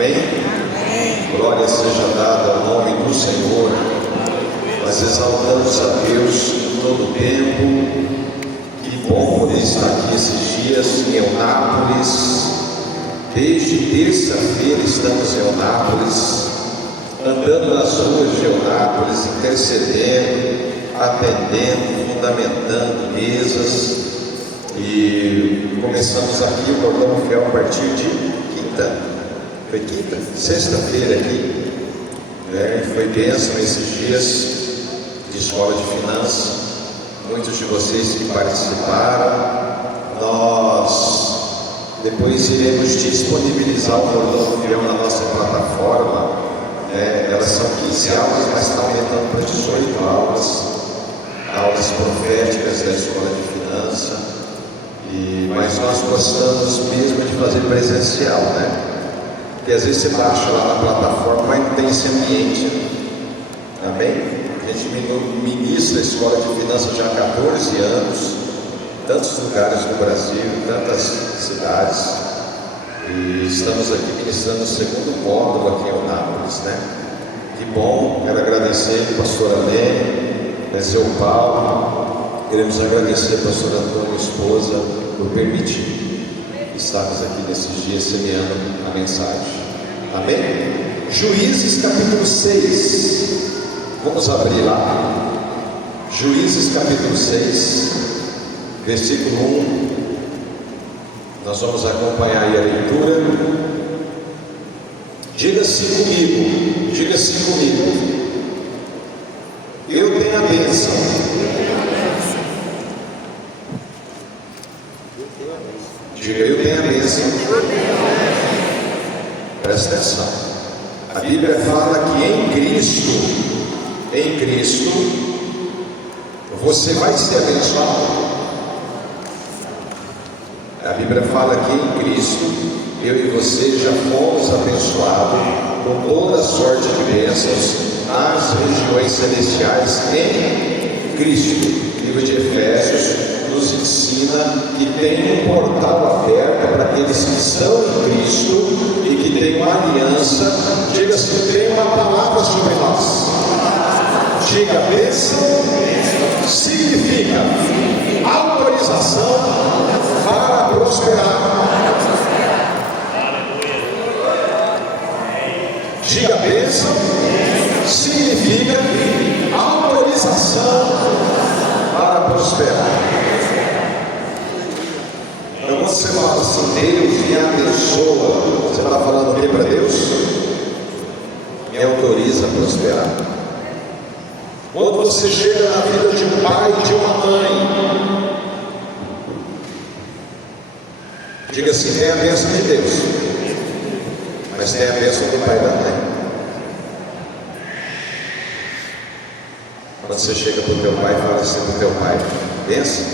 Amém? Glória seja dada ao nome do Senhor. Nós exaltamos a Deus em todo o tempo. Que bom poder estar aqui esses dias em Eunápolis. Desde terça-feira estamos em Eunápolis, andando nas ruas de Eunápolis, intercedendo, atendendo, fundamentando mesas. E começamos aqui o Cordão Fiel a partir de sexta-feira aqui, e foi bênção esses dias de escola de finanças. Muitos de vocês que participaram. Nós depois iremos disponibilizar o Cordão Fiel na nossa plataforma. Elas são 15 aulas, mas está aumentando para 18 aulas proféticas da escola de finanças. Mas nós gostamos mesmo de fazer presencial, Porque às vezes você baixa lá na plataforma, mas não tem esse ambiente. Amém? A gente ministra a escola de finanças já há 14 anos, tantos lugares no Brasil, tantas cidades. E estamos aqui ministrando o segundo módulo aqui em Eunápolis, Que bom, quero agradecer ao pastor Alê, seu Paulo. Queremos agradecer ao pastor Antônio, esposa, por permitir estarmos aqui nesses dias semeando a mensagem. Amém? Juízes capítulo 6. Vamos abrir lá. Juízes capítulo 6, versículo 1. Nós vamos acompanhar aí a leitura. Diga-se comigo. Eu tenho a bênção. Diga, eu tenho a bênção. Presta atenção. A Bíblia fala que em Cristo, você vai ser abençoado. A Bíblia fala que em Cristo, eu e você já fomos abençoados com toda sorte de bênçãos nas regiões celestiais em Cristo. O livro de Efésios nos ensina que tem um portal aberto para aqueles que estão em Cristo e que tem uma aliança. Diga assim: tem uma palavra sobre nós. Diga, bênção significa autorização para prosperar. Diga, bênção significa autorização para prosperar. Então quando você fala assim, Deus me abençoa, você está falando o que para Deus? Me autoriza a prosperar. Quando você chega na vida de um pai e de uma mãe, diga assim: tem a bênção de Deus, mas tem a bênção do pai e da mãe. Quando você chega para o teu pai e fala assim para o teu pai: bênção.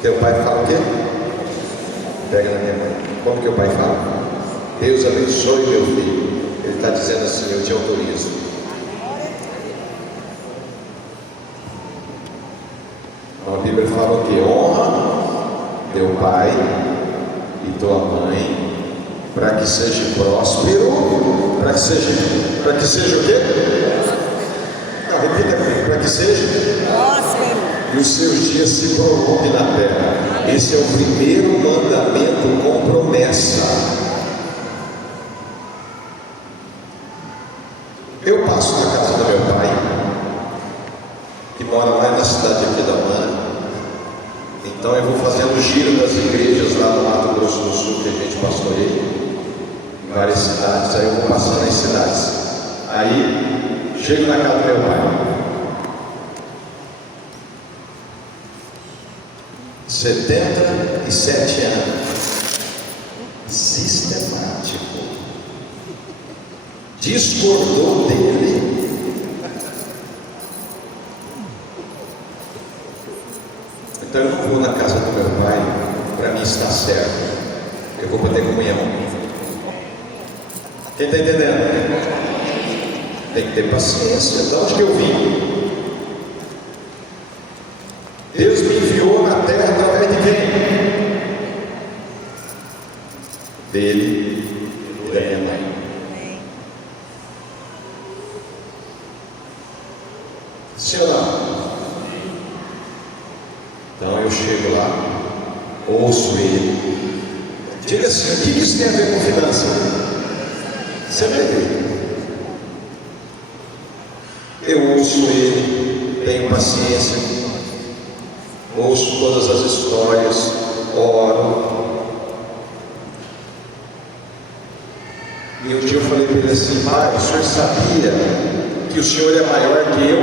Teu pai fala o quê? Pega na minha mãe. Como que o pai fala? Deus abençoe meu filho. Ele está dizendo assim: eu te autorizo. Então a Bíblia fala o quê? Honra teu pai e tua mãe, para que seja próspero. Para que seja o quê? Não, repita comigo. Para que seja próspero e os seus dias se prolonguem na terra. Esse é o primeiro mandamento com promessa. Eu passo na casa do meu pai, que mora lá na cidade aqui da Mana. Então eu vou fazendo o giro das igrejas lá no Mato Grosso do Sul, que a gente pastoreia, em várias cidades. Aí eu vou passando as cidades. Aí chego na casa do meu pai. 77 anos, sistemático, discordou dele. Então eu não vou na casa do meu pai para mim estar certo, eu vou para ter comunhão. Quem está entendendo? Tem que ter paciência. De onde que eu vim? Deus me enviou na terra através de quem? Dele. e da minha mãe. Sim ou não? Então eu chego lá, ouço ele. Diga assim, o que isso tem a ver com finança? Você vai ver. Eu ouço ele, tenho paciência, ouço todas as histórias, oro. E um dia eu falei para ele assim: pai, o senhor sabia que o senhor é maior que eu?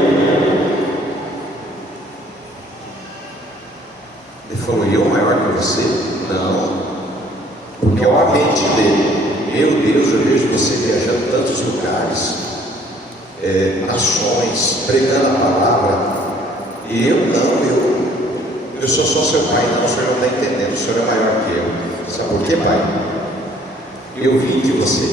Ele falou: eu maior que você? Não, porque olha a mente dele. Meu Deus, eu vejo você viajando tantos lugares, nações, pregando a palavra, e eu não, eu sou só seu pai. Não, o senhor não está entendendo, o senhor é maior que eu. Sabe por quê, pai? Eu vim de você,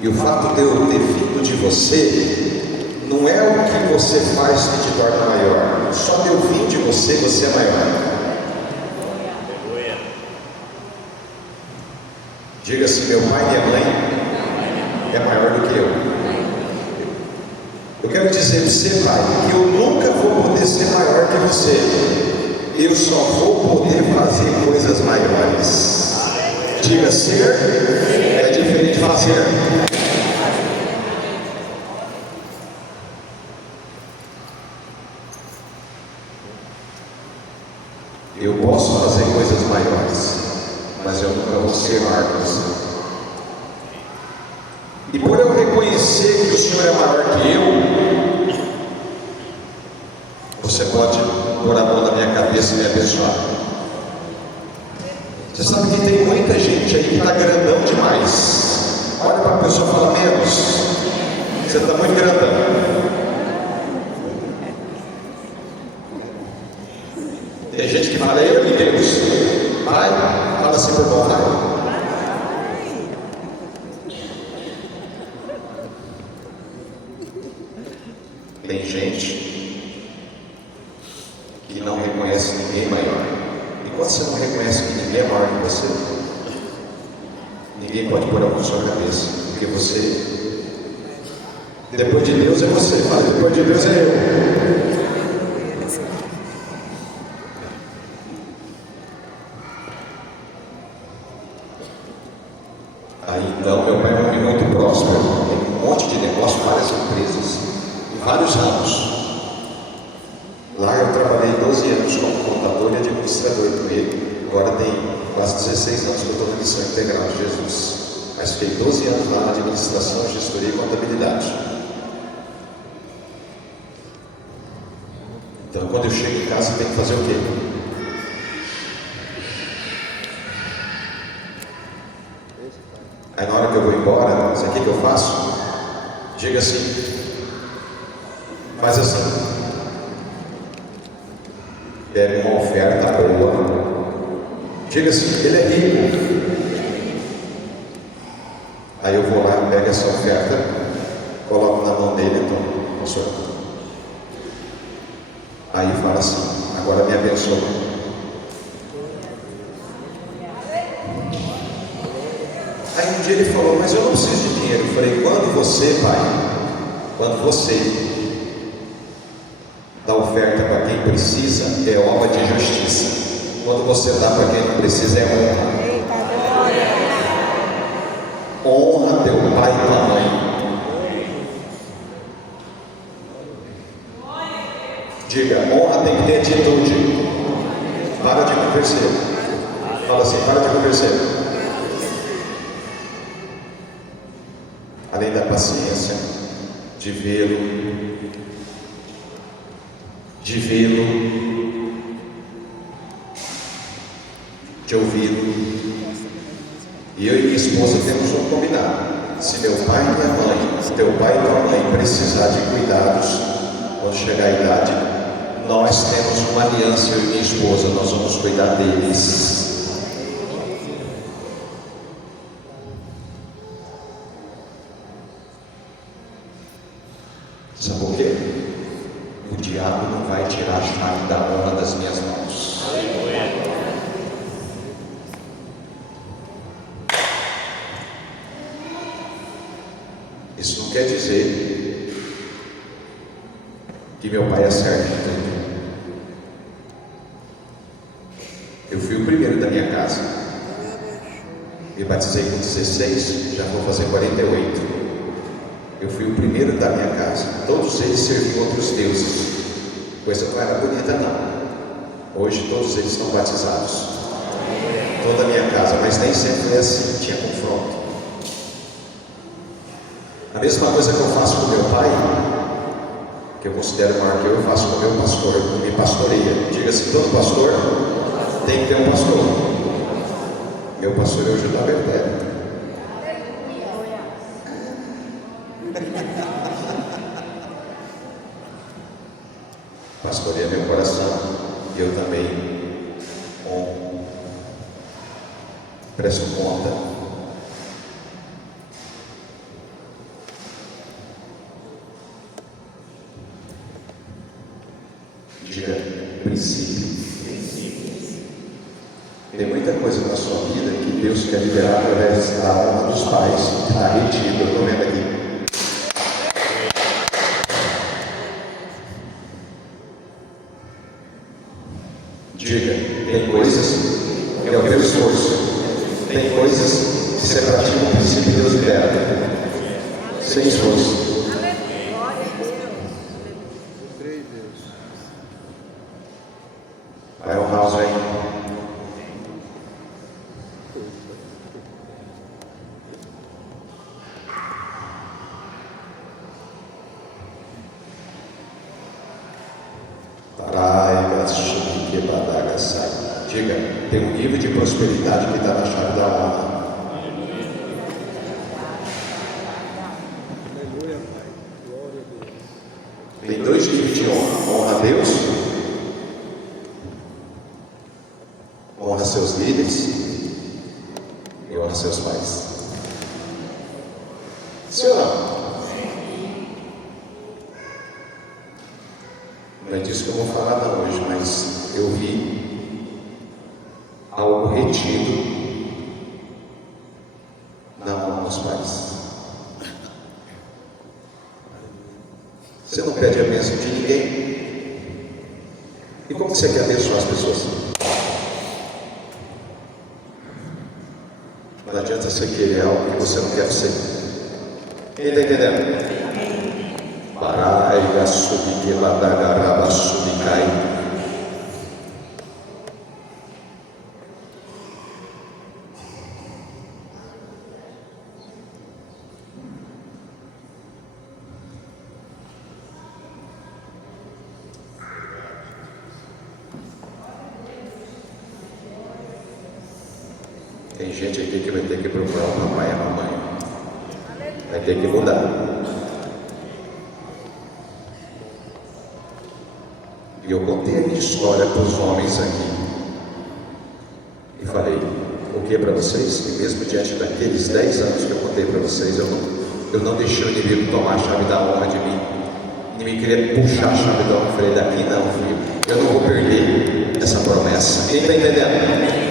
e o fato de eu ter vindo de você não é o que você faz que te torna maior. Só de eu vir de você, você é maior. Diga assim: meu pai e minha mãe é maior do que eu. Eu quero dizer para você, pai, que eu nunca vou poder ser maior que você. Eu só vou poder fazer coisas maiores. Diga: ser é diferente de fazer. Eu posso fazer coisas maiores, mas eu nunca vou ser maior que você. E por eu reconhecer que o Senhor é maior que eu, você pode pôr a mão na minha cabeça e me abençoar. Você sabe que tem muita gente aí que está grandão demais. Olha para a pessoa e fala: menos, você está muito grandão. Tem gente que fala: eu e Deus. Vai, fala assim por bom, vai. Tem gente que não reconhece ninguém maior. E quando você não reconhece que ninguém é maior que você, ninguém pode pôr a mão na sua cabeça, porque você, depois de Deus é você. Fala: depois de Deus é eu. Aí então, meu pai é um homem muito próspero, tem um monte de negócio, várias empresas, em vários ramos. Lá eu trabalhei 12 anos como contador e administrador com ele. Agora tem quase 16 anos que eu estou na missão integral de Jesus. Mas fiquei 12 anos lá na administração, gestoria e contabilidade. Então quando eu chego em casa, eu tenho que fazer o quê? Aí na hora que eu vou embora, sabe o que eu faço? Diga assim, faz assim. Pega uma oferta boa. Diga assim: ele é rico. Aí eu vou lá, pego essa oferta, coloco na mão dele, então, pastor. Aí fala assim: agora me abençoa. Aí um dia ele falou: mas eu não preciso de dinheiro. Eu falei: quando você, pai, quando você dá oferta para quem precisa, é obra de justiça. Quando você dá para quem não precisa, é honra. Honra teu pai e tua mãe. Diga: honra tem que ter atitude. Para de converser. Fala assim: para de converser. Além da paciência, de vê-lo, de ouvi-lo. E eu e minha esposa temos um combinado: se meu pai e minha mãe, teu pai e tua mãe precisar de cuidados, quando chegar a idade, nós temos uma aliança, eu e minha esposa, nós vamos cuidar deles. Sabe por quê? O diabo não vai tirar a chave da honra das minhas mãos. quer dizer que meu pai é sargento. Eu fui o primeiro da minha casa. Me batizei com 16, já vou fazer 48. Eu fui o primeiro da minha casa. Todos eles serviam outros deuses. Coisa não era bonita não. Hoje todos eles estão batizados. Toda a minha casa, mas nem sempre foi assim, tinha confronto. A mesma coisa que eu faço com meu pai, que eu considero maior que eu faço com meu pastor, que me pastoreia. Diga-se, todo pastor tem que ter um pastor. Meu pastor é o Judá Bertelli. Pastoreia meu coração e eu também honro, presto conta. Diga princípio. Tem muita coisa na sua vida que Deus quer liberar através da honra dos pais, que está retido. Eu estou vendo aqui. Diga, tem coisas que é o teu esforço. Tem coisas que você pratica o princípio que Deus libera. Sem esforço. Vai honrar os velhos. Diga, tem um nível de prosperidade que está na chave da honra. Tem dois tipos de honra: honra a Deus, honra seus líderes e honra seus pais. Sim ou não? Não é disso que eu vou falar não hoje, mas eu vi algo retido na honra dos pais. Você não pede a bênção de ninguém. E como você quer abençoar as pessoas? Não adianta você querer algo que você não quer ser. Quem está entendendo? Paraiga subiqueladagaraba subicai. Tem gente aqui que vai ter que procurar o papai e a mamãe. Vai ter que mudar. E eu contei a minha história para os homens aqui. E falei, o que para vocês? E mesmo diante daqueles 10 anos que eu contei para vocês, eu não deixei o inimigo tomar a chave da honra de mim. O inimigo queria puxar a chave da honra. Eu falei, daqui não, filho. Eu não vou perder essa promessa. Quem está entendendo?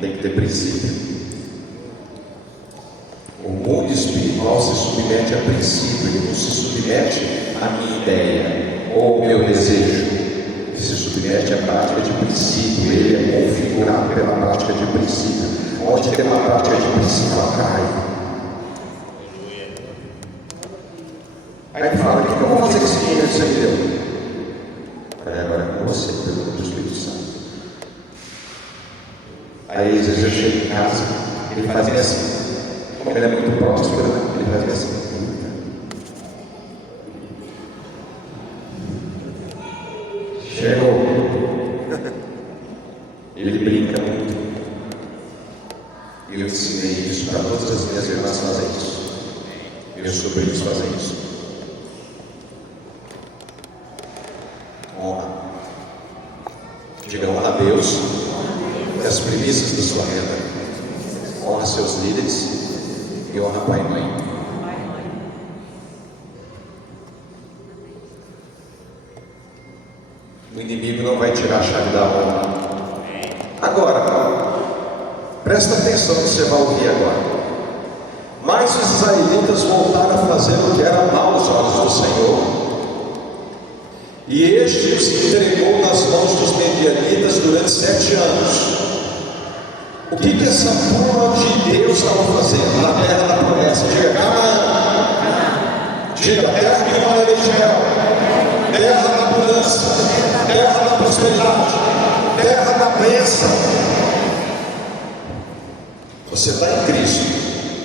Tem que ter princípio. O mundo espiritual se submete a princípio, ele não se submete à minha ideia ou ao meu desejo. Ele se submete à prática de princípio, ele é configurado pela prática de princípio. Onde tem uma prática de princípio, cai. Aí ele fala, o que eu vou fazer com esse dinheiro que você me deu? Agora é com você, pergunta do Espírito Santo. Aí às vezes eu chego em casa, ele fazia assim. Como ele é muito próspero, ele fazia assim. Chegou. Ele brinca muito. E eu ensinei isso para todas as minhas irmãs fazerem isso. Meus sobrinhos fazem isso. Honra. Diga honra a Deus. As primícias da sua renda. Honra seus líderes e honra pai e mãe. O inimigo não vai tirar a chave da honra. Agora, presta atenção no que você vai ouvir agora. Mas os israelitas voltaram a fazer o que era mal aos olhos do Senhor, e este os entregou nas mãos dos medianitas durante 7 anos. O que essa turma de Deus estava fazendo na terra da promessa? Diga, Canaã. Diga, terra que não é de mel, terra da abundância, terra da prosperidade, terra da bênção. Você está em Cristo,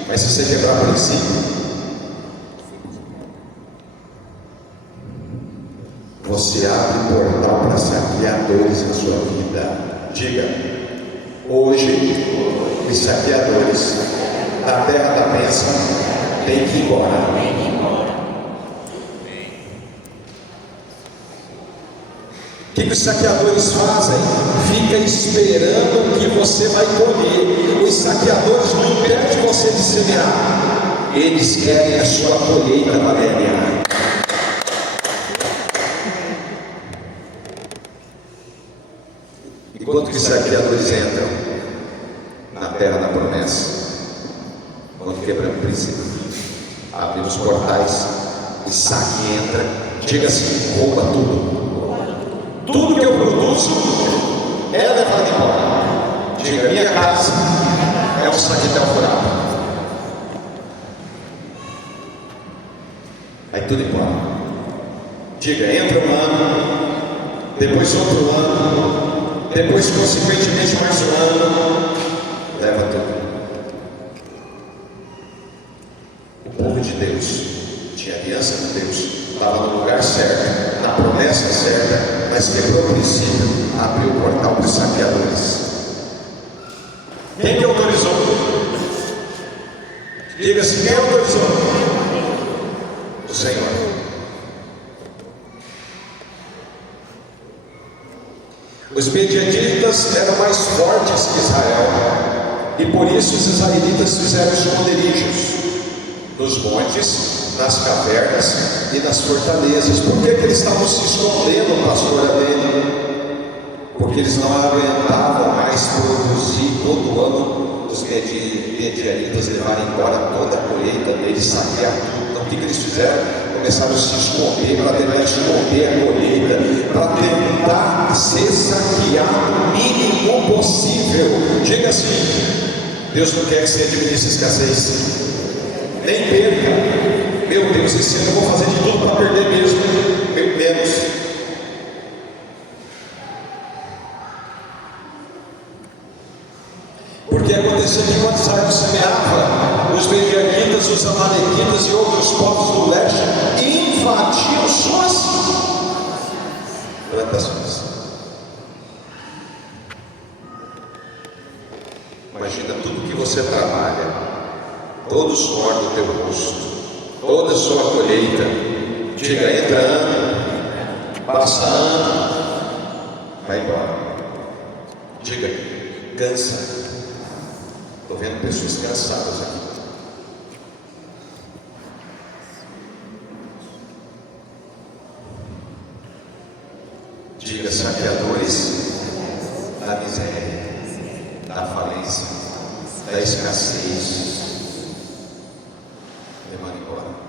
mas se você quebrar princípio, você abre portal para saqueadores na sua vida. Diga, hoje os saqueadores da terra da bênção têm que ir embora. O que os saqueadores fazem? Fica esperando o que você vai colher. Os saqueadores não impedem você de semear, eles querem a sua colheita, Valéria. Enquanto que os saqueadores entram na terra da promessa, quando quebramos o princípio, abrimos os portais, o saque entra, diga assim, rouba tudo. Tudo que eu produzo é levado embora. Diga, minha casa é um saquetel furado. Aí tudo embora. Diga, entra um ano, depois outro ano, depois consequentemente mais um ano, leva tudo. O povo de Deus tinha aliança com Deus, estava no lugar certo, na promessa certa, mas quebrou o princípio, abriu o portal para os saqueadores. Quem que autorizou? Diga assim, quem autorizou? O Senhor. Os medianitas eram mais fortes que Israel, e por isso os israelitas fizeram esconderijos nos montes, nas cavernas e nas fortalezas. Por que eles estavam se escondendo, pastor Adênio? Porque eles não aguentavam mais produzir todo ano. Os medianitas levaram embora toda a colheita deles, saquear tudo. Então o que eles fizeram? Começaram a se esconder para tentar esconder a colheita, para tentar ser saqueado o mínimo possível. Diga assim, Deus não quer que você administre escassez. Nem perca. Meu Deus, esse ano eu vou fazer de tudo para perder mesmo. Menos. Porque acontecia que quando Israel semeava, os medianitas, os amalequitas e outros povos do leste invadiam suas plantações. Imagina tudo que você trabalha, todo o suor do teu rosto, toda a sua colheita. Diga, entra ano, passa ano, vai embora. Diga, cansa. Estou vendo pessoas cansadas aqui. Diga, saqueadores da miséria, da falência, da escassez, levando embora.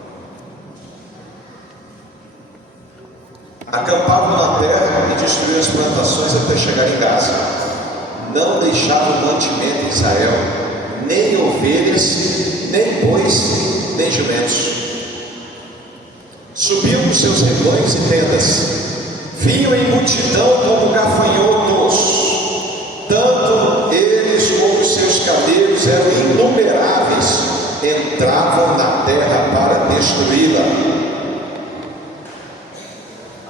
Acampavam na terra e destruíam as plantações até chegar em Gaza. Não deixavam mantimento em Israel, nem ovelhas, nem bois, nem jumentos. Subiam dos seus rebanhos e tendas, vinham em multidão como gafanhotos, tanto eles como os seus camelos eram inumeráveis, entravam na terra para destruí-la.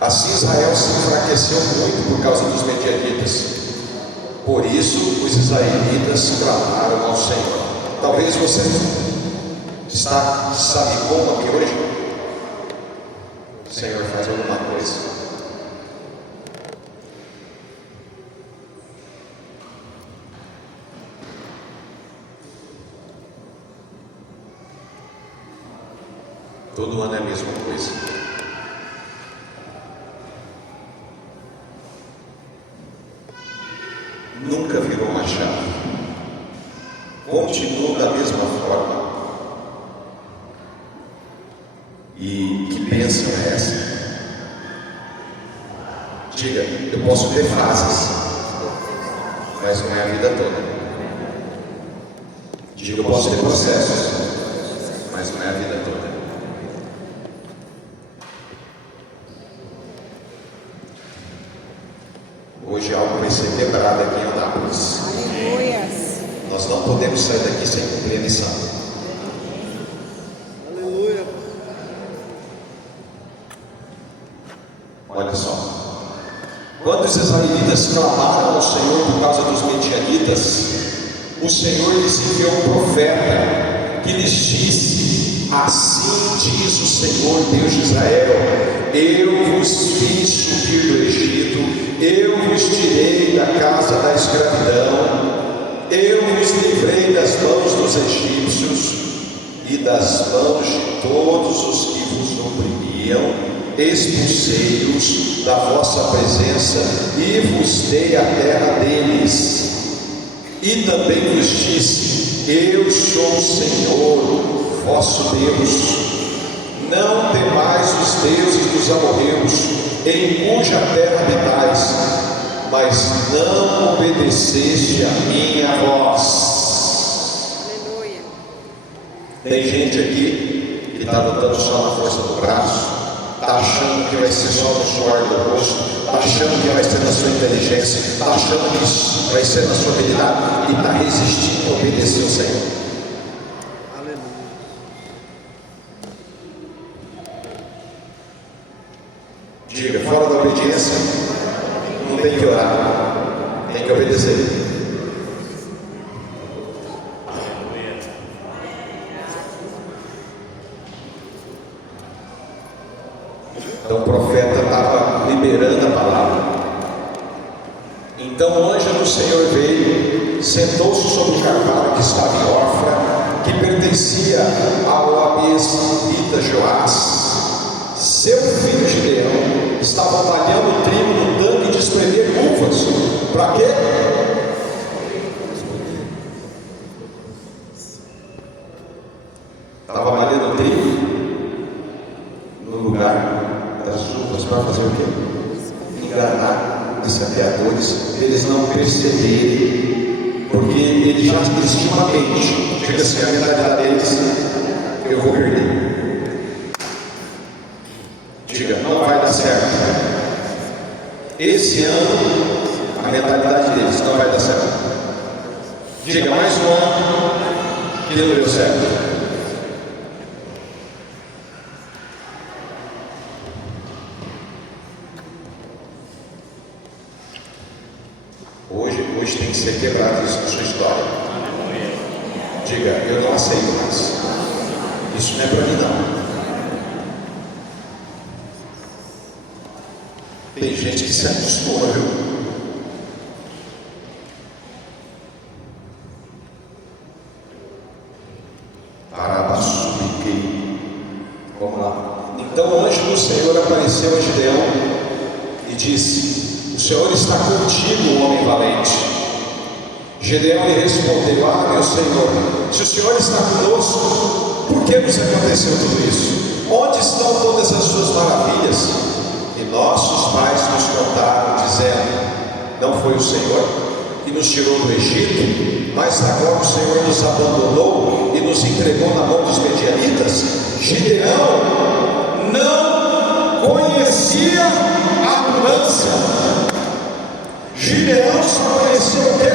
Assim Israel se enfraqueceu muito por causa dos medianitas. Por isso os israelitas clamaram ao Senhor. Talvez você sabe como aqui hoje? O Senhor faz alguma coisa. Todo ano é a mesma coisa. nunca virou uma chave. Continuam da mesma forma. E que bênção é essa? Diga, eu posso ter fases, mas não é a vida toda. Diga, eu posso ter processos, mas não é a vida toda. Hoje algo vai ser quebrado aqui em Anápolis. Aleluia. Nós não podemos sair daqui sem cumprir a missão. Aleluia. Olha só. Quando os israelitas clamaram ao Senhor por causa dos medianitas, o Senhor lhes enviou um profeta que lhes disse: assim diz o Senhor Deus de Israel: eu vos fiz subir do Egito, eu vos tirei da casa da escravidão, eu vos livrei das mãos dos egípcios e das mãos de todos os que vos oprimiam, expulsei-os da vossa presença e vos dei a terra deles. E também vos disse: eu sou o Senhor, vosso Deus. Não temais os deuses dos amorreus, em cuja terra habitais, mas não obedeceste a minha voz. Aleluia. Tem gente aqui que está lutando só na força do braço, está achando que vai ser só no suor do rosto, está achando que vai ser na sua inteligência, está achando que vai ser na sua habilidade, e está resistindo a obedecer ao Senhor. Aleluia. Diga, fora da obediência, não tem que orar, tem que obedecer. Então o profeta estava liberando a palavra. Então o anjo do Senhor veio, sentou-se sobre o carvalho que estava em Ofra, que pertencia ao abesita Joás. Seu filho Gideão estava malhando trigo no tanque de espremer uvas. Para quê? Estava malhando trigo no lugar das uvas para fazer o quê? Enganar os saqueadores, eles não perceberem, porque eles tinham uma mente. Diga assim, a mentalidade deles: eu vou perder. Diga, não vai dar certo. Esse ano, a mentalidade deles não vai dar certo. Diga, mais um ano que não deu certo. Hoje tem que ser quebrado isso na sua história. Diga, eu não aceito mais. Isso não é para mim não. Tem gente que se acostuma, viu? Arabaçubiquei. Vamos lá. Então o anjo do Senhor apareceu a Gideão e disse: o Senhor está contigo, homem valente. Gideão lhe respondeu: meu Senhor, se o Senhor está conosco, por que nos aconteceu tudo isso? Onde estão todas as suas maravilhas que nossos pais nos contaram, dizendo: não foi o Senhor que nos tirou do Egito, mas agora o Senhor nos abandonou e nos entregou na mão dos medianitas? Gideão não conhecia a mudança. Gideão só conhecia o quê?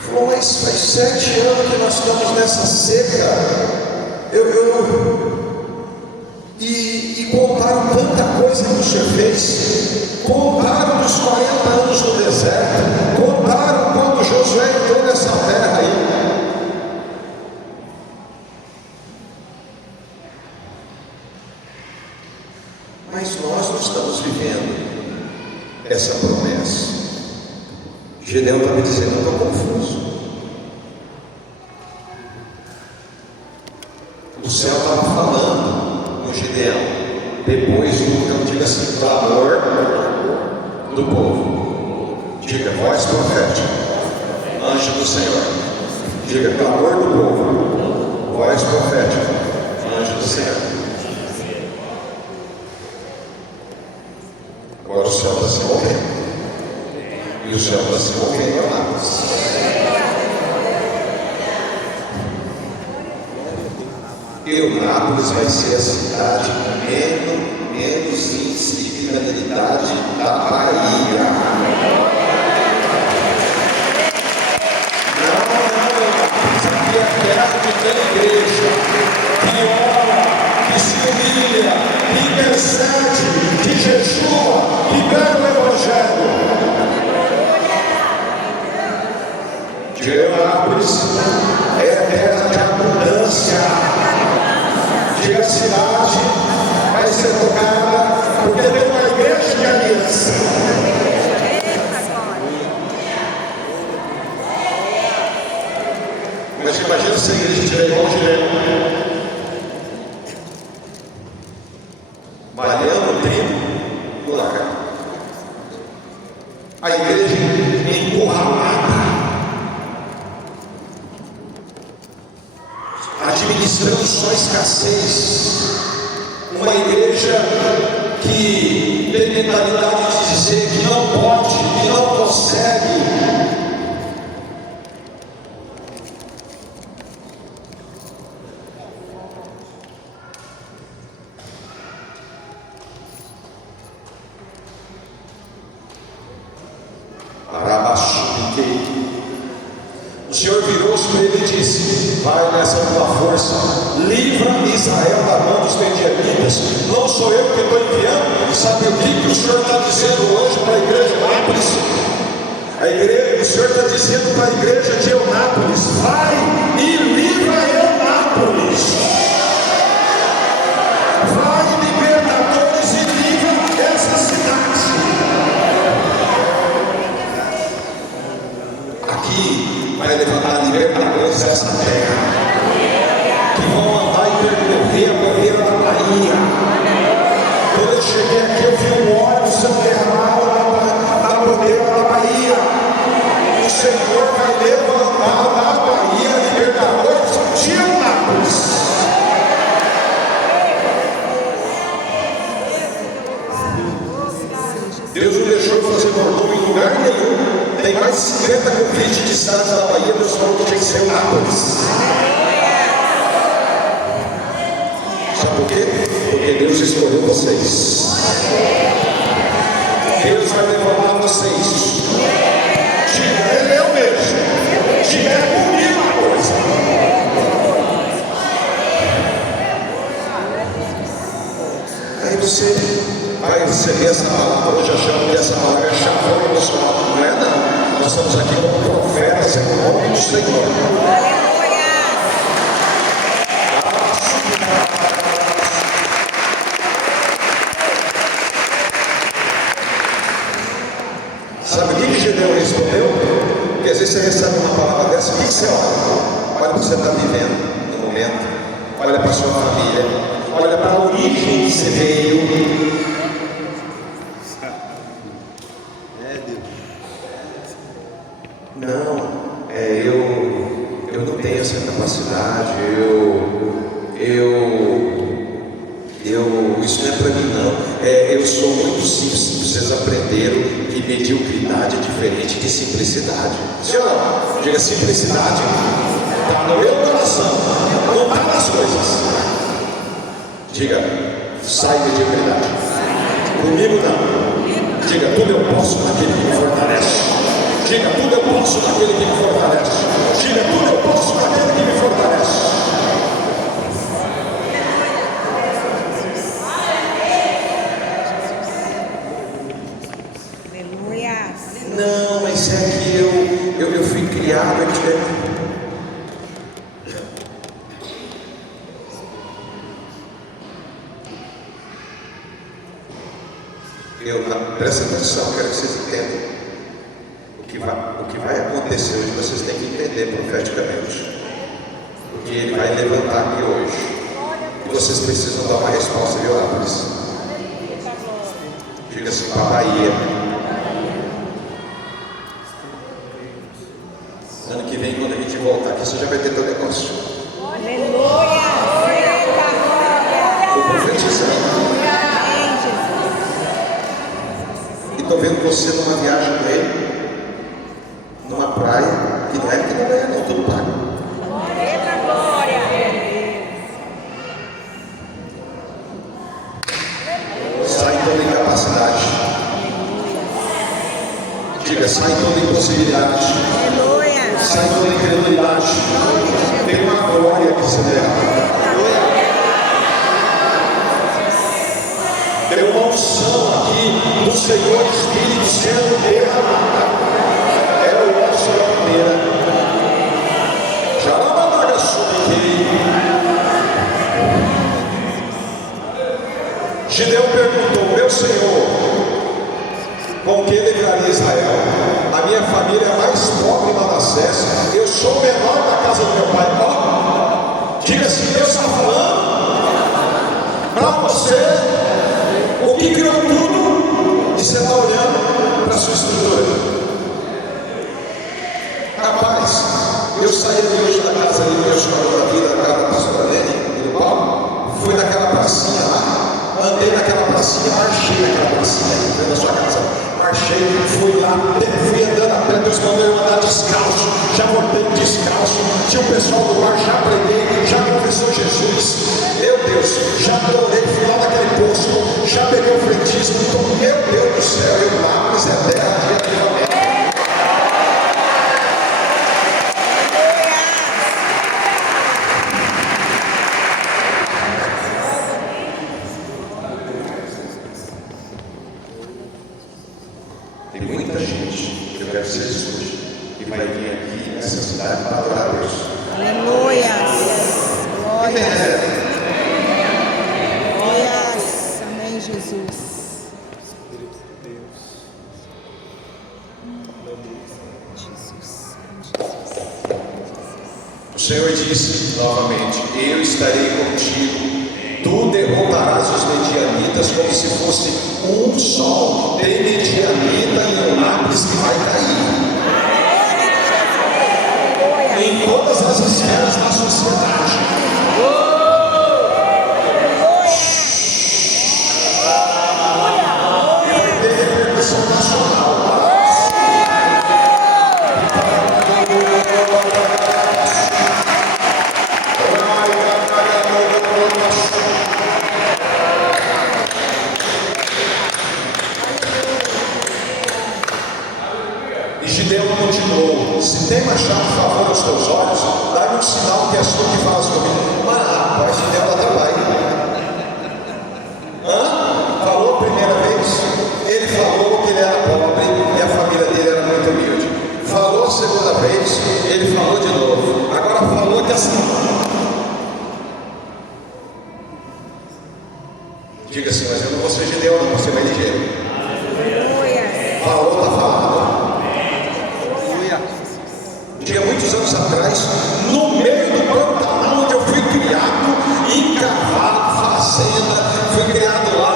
Falou: mas faz 7 anos que nós estamos nessa seca. E contaram tanta coisa que o Senhor fez. Contaram dos 40 anos no deserto. Contaram quando Josué entrou nessa terra aí. Mas nós não estamos vivendo essa promessa. Gideão estava dizendo: eu estou confuso. O céu estava falando com Gideão, depois do, diga assim, clamor do povo. Diga, voz profética. Anjo do Senhor. Diga, clamor do povo. Voz profética. Anjo do Senhor. Agora o céu está se movendo. E o céu está se movendo em Anápolis. Eunápolis vai ser a cidade com menos índice de criminalidade da Bahia. Eunápolis aqui é terra que tem igreja, que ora, que se humilha, que intercede, que jejua, que pega o Evangelho. De Eunápolis é terra de abundância. Diga, a cidade vai ser tocada porque tem uma igreja de aliança. Mas imagina se a igreja estiver igual Gireno. Malhando, trigo, no lagar. A igreja encurralada. Administrando só escassez, uma igreja que tem mentalidade de dizer que não pode, que não consegue. O Senhor virou-se para ele e disse: vai nessa tua força, livra Israel da mão dos medianitas. Não sou eu que estou enviando. Sabe o que o Senhor está dizendo hoje para a igreja de Eunápolis? O Senhor está dizendo para a igreja de Eunápolis: vai e livra Eunápolis. Vai, libertadores, e livra essa cidade. Aqui vai levantar libertadores dessa terra, que vão andar e percorrer a bandeira da Bahia. Quando eu cheguei aqui, eu vi um óleo sendo derramado na bandeira da Bahia. O Senhor vai levantar na Bahia libertadores de Eunápolis. Deus não deixou de fazer mordomo em lugar nenhum. Tem mais de 50 convites de cidades da Bahia. Deus falou que tinha que ser Eunápolis. Sabe por quê? Porque Deus escolheu vocês. Deus vai levantar vocês. Diga, Ele é o mesmo. Diga, é comigo a coisa. Aí você vai receber essa palavra. Hoje achando que essa palavra é chavão emocional. Não é, não. Nós estamos aqui como profetas em nome do Senhor. Sabe o que Gideão respondeu? Porque às vezes você recebe uma palavra dessa, o que você olha? Olha para o que você está vivendo no momento. Olha para a sua família. Olha para a origem que você veio. Não, eu não tenho essa capacidade, isso não é para mim não, eu sou muito simples, vocês aprenderam que mediocridade é diferente de simplicidade. Sim ou não? Diga, simplicidade está no meu coração, não está nas coisas. Diga, sai mediocridade. Comigo não. Diga, tudo eu posso naquele que me fortalece. Diga, tudo eu posso naquele que me fortalece. Diga, tudo eu posso naquele que me fortalece. Aleluia. Não, mas é que eu fui criado aqui. Presta atenção, quero que vocês entendam. O que vai acontecer hoje, vocês têm que entender profeticamente. Porque Ele vai levantar aqui hoje. E vocês precisam dar uma resposta, viu, Anápolis? Diga assim, para a Bahia. você já vai ter teu negócio. Aleluia! Estou profetizando. E estou vendo você numa viagem com ele, numa praia, que não é que não ganha não, tudo pago. Sai toda incapacidade. Diga, sai toda impossibilidade. Sai toda incredulidade. Tem uma glória que se derrama. Tem uma unção aqui do Senhor Espírito sendo derramada. É o nosso primeira. Já não vai Gideão perguntou: meu Senhor, com que livraria Israel? A minha família é mais pobre em Manassés, eu sou o menor da casa do meu pai. Ó, diga assim: Deus está falando para você o que criou tudo, e você está olhando para a sua estrutura. Rapaz, eu saí de hoje da casa ali, meu escola da vida, da casa da pastora Lene e do Paulo, fui naquela pracinha lá, andei naquela pracinha, marchei naquela pracinha, dentro da sua casa, marchei, fui lá, fui andando a pé, Deus mandou eu andar descalço, já voltei descalço, tinha o pessoal do bar, já preguei, já confessou Jesus, meu Deus, já adorei, fui lá naquele poço, já peguei o frentismo, então, meu Deus do céu, eu lá, mas é terra de avivamento. Tem muita gente, eu quero que vocês escutem, que vai vir aqui nessa cidade para adorar a Deus. Aleluia! Glória! Glória! Amém, Jesus. Espírito de Deus. Jesus. O Senhor disse novamente: eu estarei contigo, tu derrotarás os medianitas como se fosse um sol. Tem medianita e um lápis que vai cair em todas as esferas da sociedade. Vai ter repercussão nacional. E Gideão continuou: se tem achado favor aos teus olhos, dá-me um sinal que és tu que faz comigo. Mas rapaz, Gideão dá trabalho. Falou a primeira vez, ele falou que ele era pobre e a família dele era muito humilde. Falou a segunda vez, ele falou de novo. Agora falou que assim. Diga assim: mas eu não vou ser Gideão, não vou ser mais ligeiro. Falou, está falado. Tinha muitos anos atrás, no meio do Pantanal, onde eu fui criado, em cavalo, fazenda, fui criado lá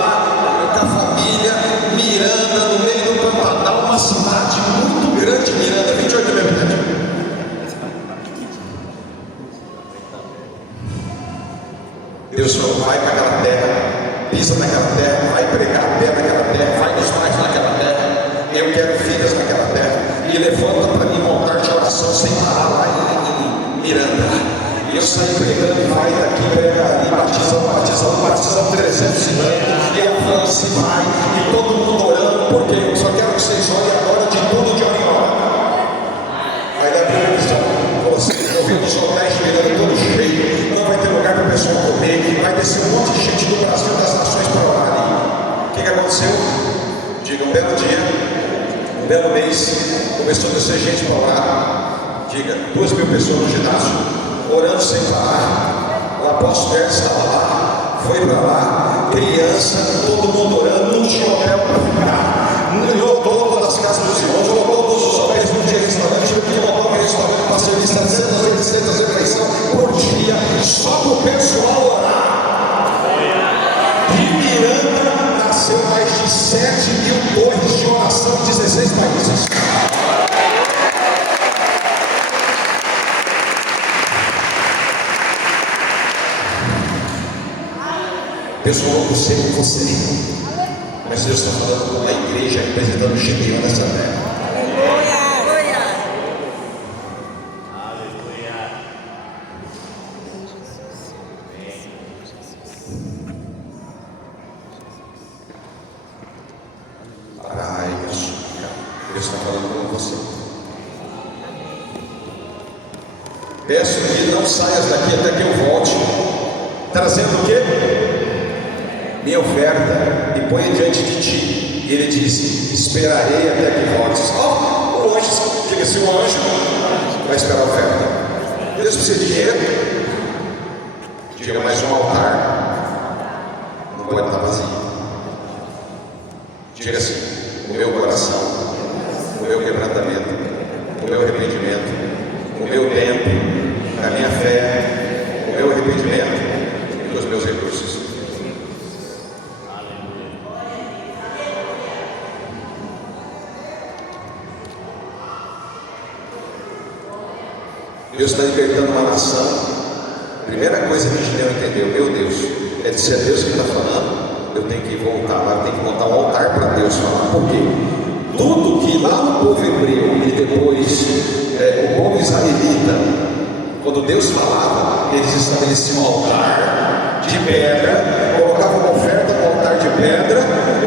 com a família, Miranda, no meio do Pantanal, uma cidade muito grande, Miranda, 28 mil habitantes. Deus falou: vai para aquela terra, pisa naquela terra, vai pregar a pé naquela terra, vai nos pais naquela terra, eu quero filhas naquela terra, e levanta para mim um altar de oração sem parar lá em Miranda. E eu saí pregando, e vai daqui, prega ali, batizando 350, e avança se vai, e todo mundo orando, porque eu só quero que vocês orem agora de tudo de hora em hora. Aí da televisão, vocês ouvindo os hotéis de Miranda todo cheio, não vai ter lugar para o pessoal comer, vai descer um monte de gente do Brasil das nações para orar ali. O que aconteceu? Diga, um belo dia, um belo mês, começou a descer gente para orar. Diga, 2.000 pessoas no ginásio, orando sem parar. O apóstolo Hércules estava lá, foi para lá, criança, todo mundo orando, não tinha hotel para ficar, lotou todas as casas dos irmãos, lotou todos os hotéis, não tinha restaurante, não tinha hotel para restaurante para servir 700, 800 refeições por dia, só para o pessoal orar. De Miranda nasceu mais de 7.000 torres de oração em 16 países. pessoal não sei com você, mas Deus está falando com a igreja, representando o Gideão nessa terra. Aleluia. Ai, Deus está falando com você. Peço que não saias daqui até que eu volte, trazendo o quê? Minha oferta, e ponha diante de ti. E ele disse: esperarei até que voltes. O anjo, diga assim: o anjo vai esperar a oferta. Deus precisa de dinheiro? Diga: mais um altar não pode estar vazio. Diga assim: o meu coração, o meu quebrantamento, o meu arrependimento, o meu tempo, a minha fé, o meu arrependimento e os meus recursos. Deus está libertando uma nação. A primeira coisa que Gideão entendeu: meu Deus, se é Deus que está falando, eu tenho que voltar lá, eu tenho que montar um altar para Deus falar. Por quê? Tudo que lá no povo hebreu e depois o povo israelita, quando Deus falava, eles estabeleciam um altar de pedra, colocavam uma oferta no altar de pedra,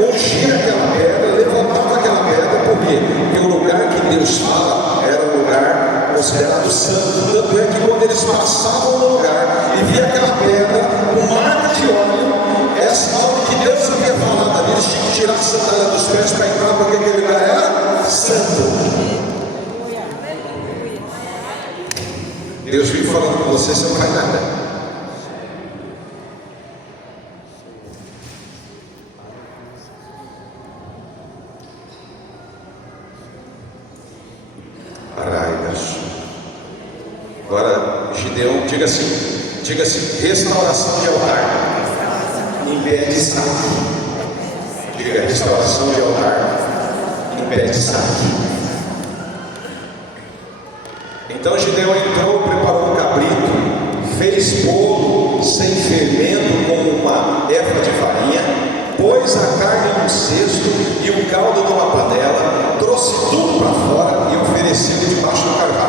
ungia aquela pedra, levantava aquela pedra. Por quê? Porque o lugar que Deus fala era um lugar considerado santo. Tanto é que quando eles passavam no lugar e via aquela pedra com marca de óleo, é sinal de que Deus havia falado ali. Eles tinham que tirar a sandália dos pés para entrar, porque aquele lugar era santo. Deus vive falando com você não faz nada. Agora, Gideão, diga assim: restauração de altar impede saque. Diga: restauração de altar impede saque. Então Gideão entrou, preparou um cabrito, fez bolo sem fermento com uma efa de farinha, pôs a carne num cesto e o caldo numa panela, trouxe tudo para fora e ofereceu debaixo do carvalho.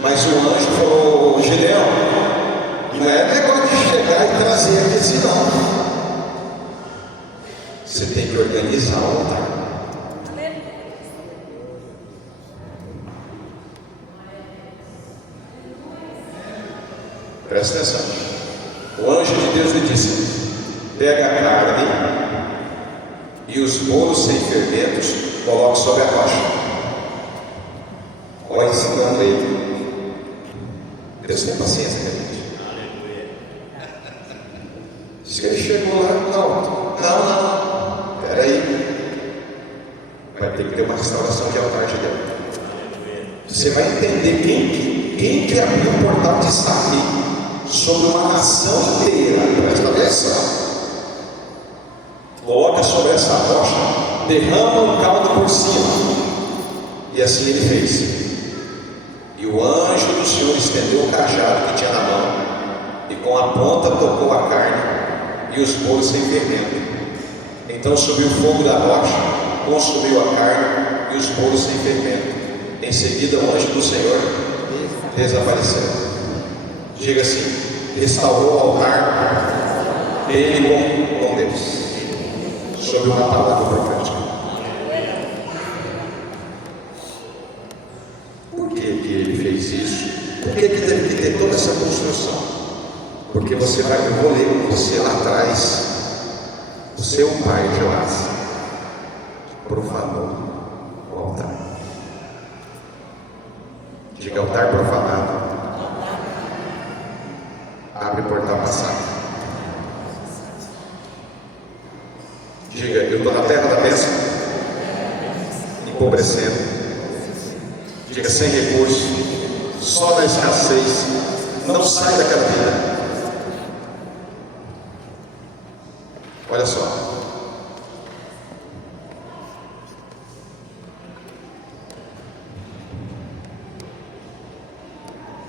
Mas o anjo falou: Gideão, não é negócio de chegar e trazer aqui assim não. Você tem que organizar o altar. Presta atenção. O anjo de Deus lhe disse: pega a carne e os bolos sem fermentos, coloque sobre a rocha. Olha ensinando ele. Deus tem paciência, minha gente. Diz que ele chegou lá: não, peraí. Vai ter que ter uma restauração de altar de Deus. Você vai entender quem que abriu o portal de saque sobre uma nação inteira. Presta atenção. Coloca sobre essa rocha, derrama um caldo por cima. E assim ele fez. E o anjo do Senhor estendeu o cajado que tinha na mão, e com a ponta tocou a carne e os bolos sem fermento. Então subiu o fogo da rocha, consumiu a carne e os bolos sem fermento. Em seguida o anjo do Senhor desapareceu. Diga assim: restaurou o altar, ele com Deus, sobre uma palavra profética. Por que ele fez isso? Por que teve que ter toda essa construção? Porque eu vou ler com você lá atrás. O seu pai Joás profanou o altar. Diga: altar profanado abre portal passado. Diga: eu estou na terra da bênção, empobrecendo. Diga: sem recurso, só na escassez. Não sai daquela vida. Olha só.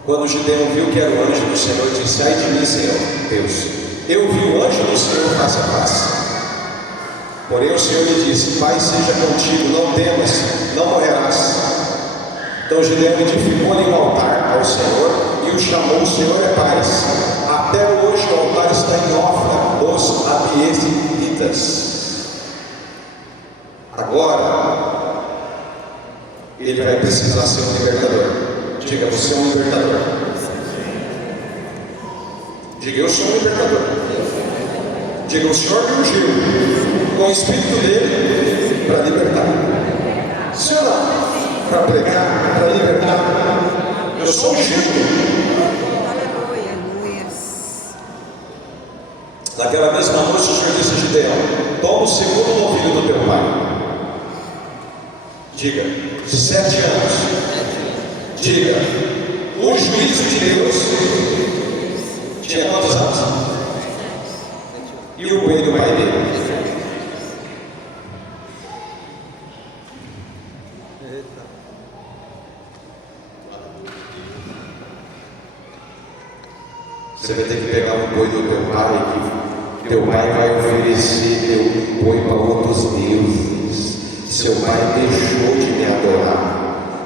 Quando Gideão viu que era o anjo do Senhor, disse: ai de mim, Senhor Deus, eu vi o anjo do Senhor face a face. Porém o Senhor lhe disse: Pai seja contigo, não temas, não morrerás. Então Gideão edificou-lhe um altar ao Senhor e o chamou: o Senhor é paz. Até hoje o altar está em Ofra dos Abiezritas. Agora ele vai precisar ser um libertador. Diga: você é um libertador. Diga: eu sou um libertador. Diga: o Senhor me ungiu com o Espírito dele para libertar. Sim ou não? Para pregar, para libertar. Eu sou ungido. Naquela mesma noite o Senhor disse a Gideão: toma o segundo novilho do teu pai. Diga: de 7 anos. Diga: o juízo de Deus tinha quantos anos? E o bem do pai dele? Você vai ter que pegar um boi do teu pai, que teu pai vai oferecer teu boi para outros deuses. Seu pai deixou de me adorar.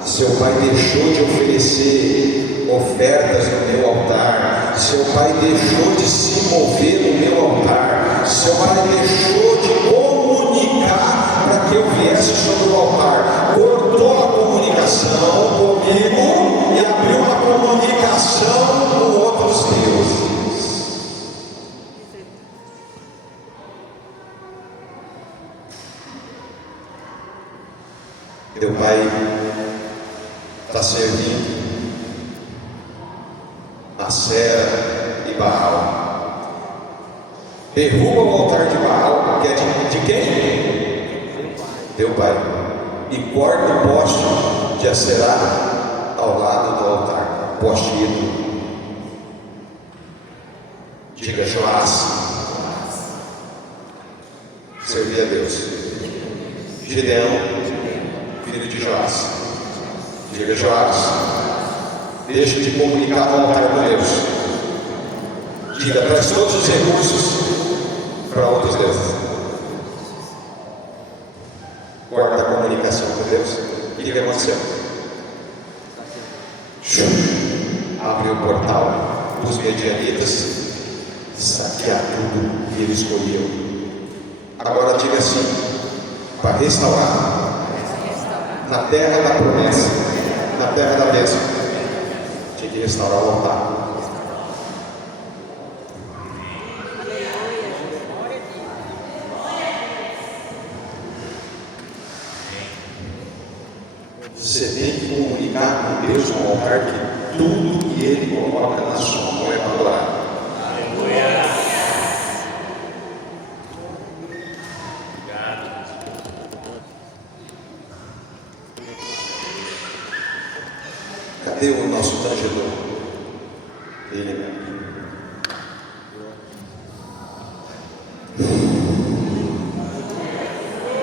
Seu pai deixou de oferecer ofertas no meu altar. Seu pai deixou de se mover no meu altar. Seu pai deixou de comunicar para que eu viesse sobre o altar. Cortou a comunicação comigo e abriu uma comunicação com outros deuses. Teu pai está servindo Acera e Baal. Derruba o altar de Baal, que é de quem? Teu pai. E corta o poste de Acera ao lado do altar. Poste ídolo. Diga: Joás. Servia a Deus. Gideão, filho de Joás. Diga: Joás, deixa de comunicar no altar com Deus. Diga: traz todos os recursos para outros deuses. Corta a comunicação com Deus. O que aconteceu? Abre o portal dos medianitas, saquear tudo que ele escolheu. Agora diga assim: para restaurar na terra da promessa, na terra da bênção, tinha que restaurar o altar. Você tem que comunicar com Deus no altar que tudo que Ele coloca na sua mão é para adorar. Cadê o nosso tangedor? Ele mesmo.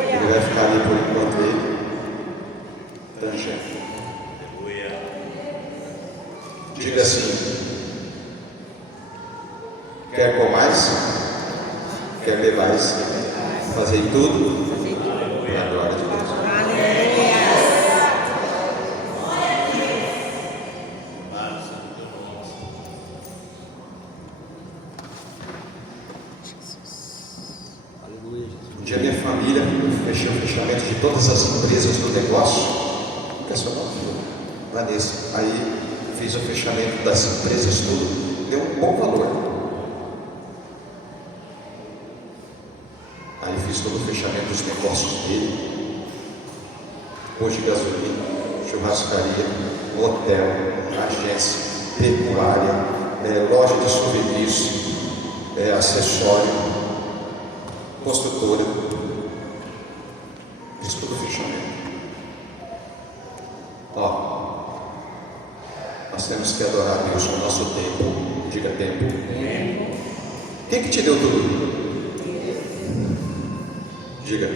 Ele vai ficar ali por enquanto ele tangendo. Diga assim: quer com mais? Quer ver mais? Fazer tudo para a glória de Deus. Um dia minha família fechou o fechamento de todas as empresas do negócio. Qual é seu nome? Vanessa. Aí fiz o fechamento das empresas, tudo. Deu um bom valor. Aí fiz todo o fechamento dos negócios dele. Hoje gasolina, churrascaria, hotel, agência, pecuária, loja de souvenirs, acessório, construtora. Fiz todo o fechamento. Nós temos que adorar a Deus no nosso tempo. Diga: tempo. Quem que te deu tudo? Diga: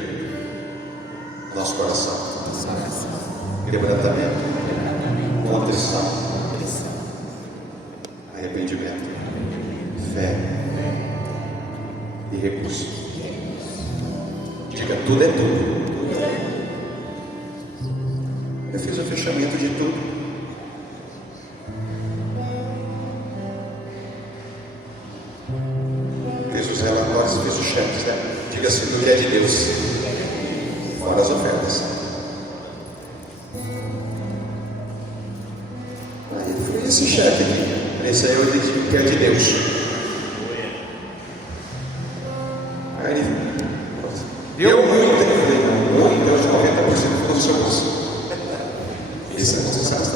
nosso coração. Quebrantamento. Contrição. e recursos. Diga, tudo é tudo. Eu fiz o fechamento de tudo. Fiz os relatórios, fiz os cheques, né? Diga assim, tudo é de Deus. Fora as ofertas. Aí foi esse cheque aqui. Esse aí eu digo que é de Deus. Aí ele deu muito, eu falei, muito, Deus, 90% ficou no seu bolso. Isso é sucesso.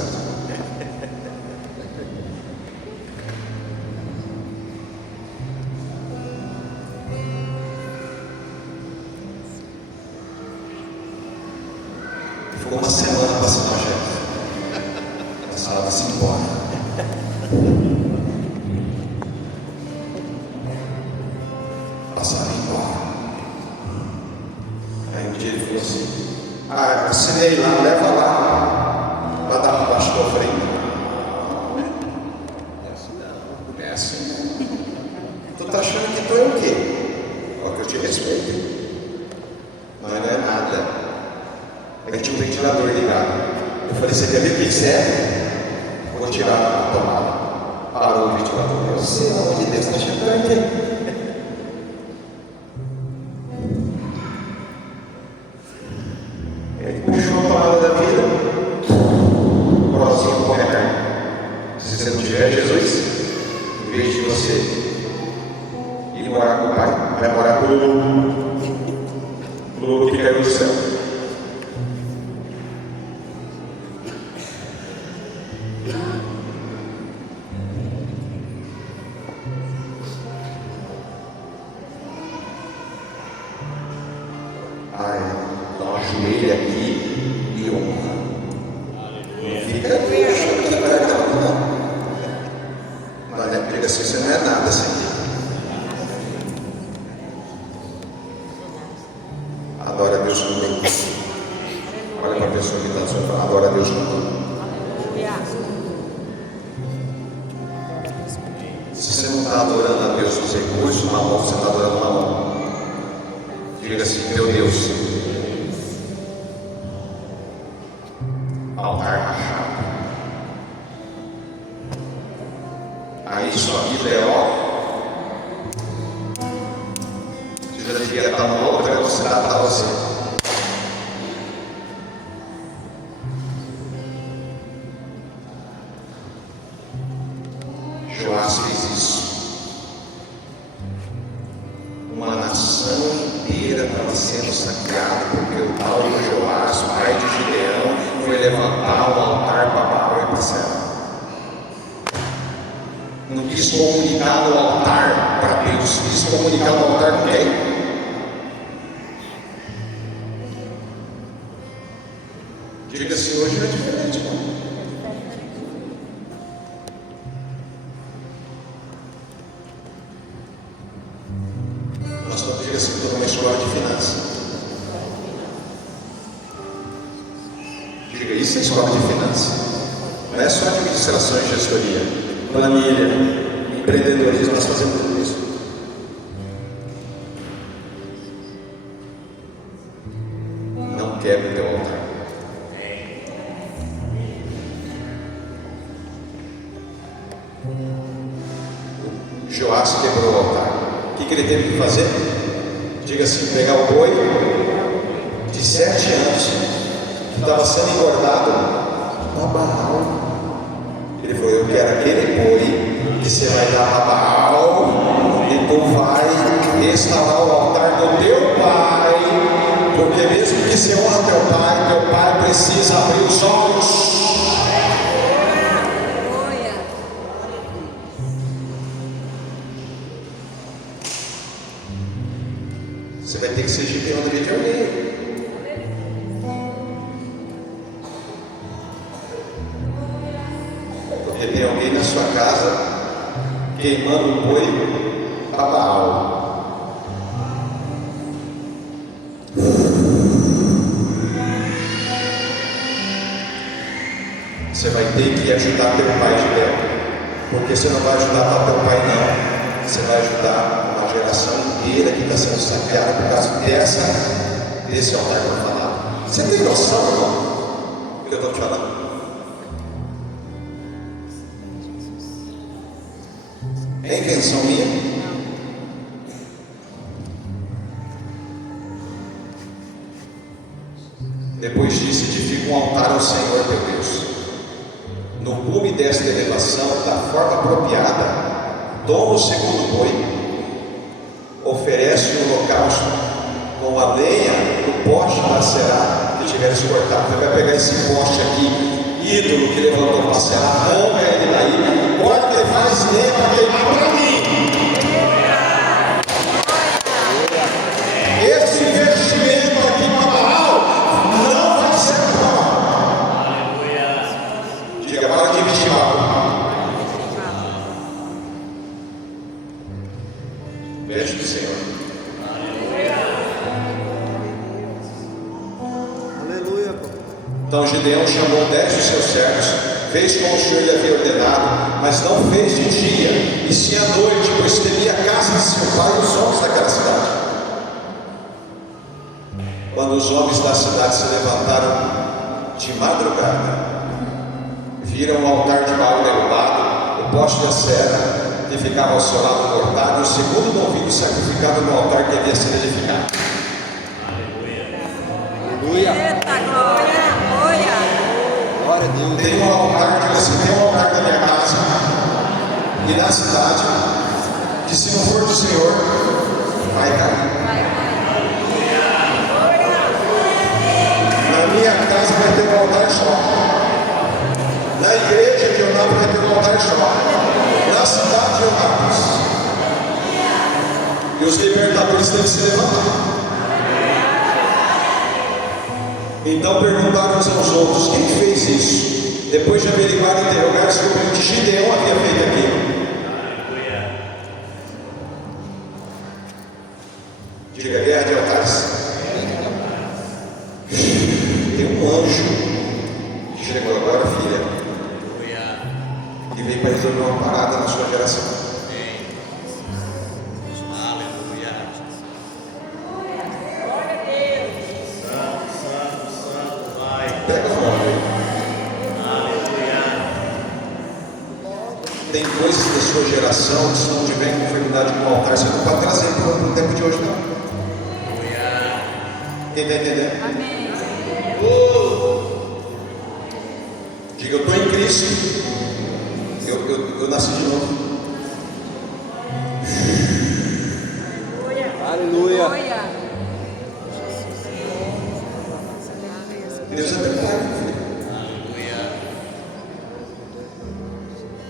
Ficou uma semana para assinar o chefe. Passava-se embora. Passava embora. Aí um dia ele falou assim: assinei lá, leva lá. Lá da baixo da frente. É assim. Tu tá achando que tu é o quê? Ó, que eu te respeito. Mas não é nada. Aí tinha um ventilador ligado. Eu falei, você quer ver o que serve? Vou tirar a tomada. Parou o ventilador. Eu sei, pelo amor de Deus, tá achando que eu aqui. Ele puxou a tomada da vida. Próximo correto. Se você não tiver Jesus, em vez de você ir morar com o pai, vai morar com o lobo que caiu do céu. Dá uma joelha aqui e honra. Não fica achando que vai dar, não. Mas é porque assim, você não é nada sem Deus. Adora a Deus com tudo. Olha para a pessoa que está do seu lado, adora a Deus com tudo. Se você não está adorando a Deus nos recursos, na mão, você está adorando na mão. Diga assim, meu Deus, altar rachado. Aí sua vida é ó. Você já devia estar numa outra velocidade para você. Joás fez isso. Uma nação inteira estava sendo saqueada porque o tal de Joás, pai de Gideão, foi levantar um altar para Baal e para Sela. Não quis comunicar no altar para Deus, quis comunicar no altar com quem? Diga assim, hoje é diferente, irmão. Nós estamos dizendo assim, estou numa escola de finanças. Diga, isso é escola de finanças. Não é só administração e gestoria, planilha, empreendedorismo, nós fazemos tudo isso. Não quebre o teu altar. Joás quebrou o altar. O que ele teve que fazer? Diga assim, pegar o boi de 7 anos que estava sendo engordado para Baal. Ele falou, eu quero aquele boi que você vai dar para Baal e tu vai restaurar o altar do teu pai, porque mesmo que você honra teu pai precisa abrir os olhos. Você vai ter que ser gideão da vida de alguém. Porque tem alguém na sua casa queimando o boi para Baal. Você vai ter que ajudar teu pai, Gideão. Porque você não vai ajudar teu pai, não. Você vai ajudar uma geração inteira que está sendo saqueada por causa desse altar que eu vou falar. Você tem noção, irmão, do que eu estou te falando? É invenção minha? Depois disso, edifica um altar ao Senhor teu Deus. No cume desta elevação, da forma apropriada, toma o segundo boi, oferece o holocausto com a lenha do poste da Aserá que tiveres cortado. Você vai pegar esse poste aqui, ídolo que levantou para Aserá, arranca ele daí, corta e faz lenha para queimar para mim. Esse investimento aqui para Baal não vai ser bom. Diga, para de investir algo. Veja do Senhor. Aleluia. Então Gideão chamou 10 de seus servos, fez como o Senhor lhe havia ordenado, mas não fez de dia, e sim à noite, pois temia a casa de seu pai e os homens daquela cidade. Quando os homens da cidade se levantaram de madrugada, viram o altar de Baal derrubado, o poste de Acera que ficava ao seu lado cortado, e o segundo novilho sacrificado no altar que havia sido edificado. Aleluia. Eita, glória, glória. Glória a Deus. Tem um altar, diga assim, tem um altar na minha casa e na cidade, que se não for do Senhor, vai cair. Na minha casa vai ter um altar só. Na igreja de Eunápolis vai ter um altar só. Na cidade de Eunápolis. E os libertadores têm que se levantar. Então perguntaram uns aos outros: quem fez isso? Depois de averiguar e interrogar, descobriram que Gideão havia feito aquilo. Diga, guerra de altares. Tem um anjo que chegou agora, filha, que veio para resolver uma parada na sua geração. Pega a mão aí. Tem coisas da sua geração que se não tiver conformidade com o altar, você não pode trazer para o tempo de hoje, não. Quem está entendendo? Amém. Diga, eu estou em Cristo. Eu nasci de novo. Aleluia. Glória. Deus é meu pai, meu filho.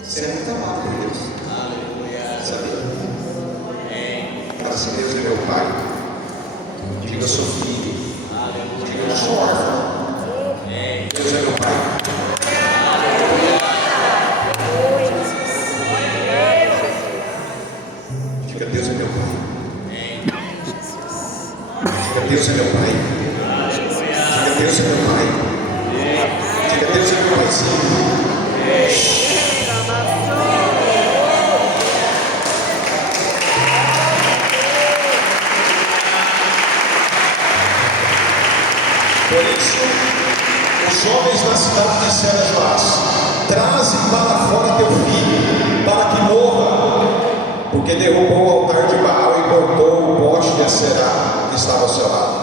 Você é muito amado por Deus. Sabia? Fala assim, Deus é meu pai. Diga, eu sou filho. Diga, eu sou órfão. Deus é meu pai. Diga, Deus é meu pai. Diga, Deus é meu pai. Diga, Deus é meu pai. Diga, Deus é meu paizinho. Por isso, os homens da cidade disseram a Joás: traze para fora teu filho, para que morra, porque derrubou o altar de Baal e cortou o poste de Aserá que estava ao seu lado.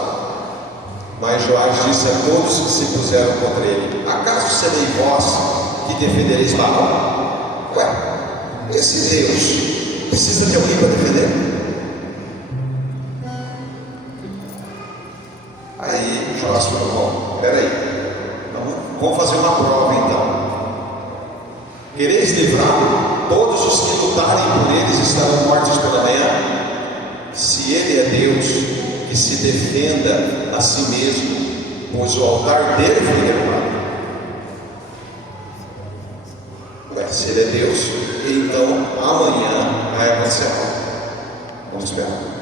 Mas Joás disse a todos que se puseram contra ele: acaso serei vós que defendereis Baal? Ué, esse Deus precisa de alguém para defender? Aí Joás falou: bom, peraí, vamos fazer uma prova então. Quereis livrar? Todos os que lutarem por eles estarão mortos pela manhã. Se ele é Deus, que se defenda a si mesmo, pois o altar dele foi derrubado. Ué, se ele é Deus, então amanhã vai acontecer algo. Vamos esperar.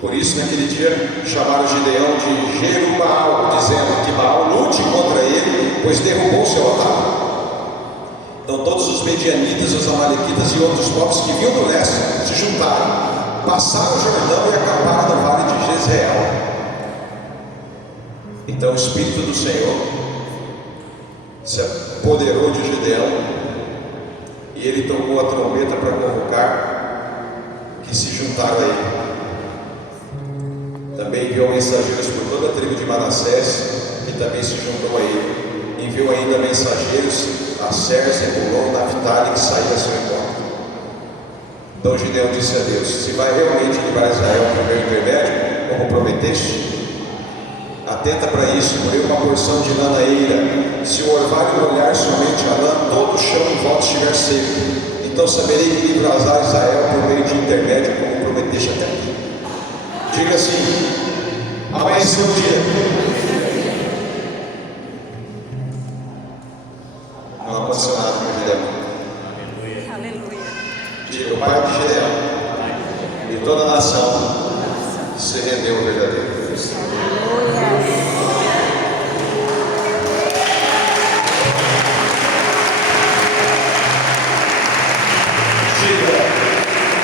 Por isso, naquele dia, chamaram Gideão de Jerubbaal, dizendo que Baal lute contra ele, pois derrubou seu altar. Então todos os medianitas, os amalequitas e outros povos que vinham do leste se juntaram, passaram o Jordão e acamparam no vale de Jezreel. Então o Espírito do Senhor se apoderou de Gideão e ele tocou a trombeta para convocar que se juntaram a ele. Também enviou mensageiros por toda a tribo de Manassés, que também se juntou a ele. Enviou ainda mensageiros a Ser, Zebulon, Naphtali, que saíram a seu encontro. Então Gideão disse a Deus: se vai realmente livrar Israel por meu intermédio, como prometeste, atenta para isso, porém uma porção de lã na eira. Se o orvalho molhar somente a lã, todo o chão em volta estiver seco. Então saberei que livrarás Israel por meio de intermédio, como prometeste até aqui. Diga assim: amanheceu o dia. Não aconteceu nada com Gideão. Aleluia. Diga: o pai de Gideão e toda a nação se rendeu ao verdadeiro Deus.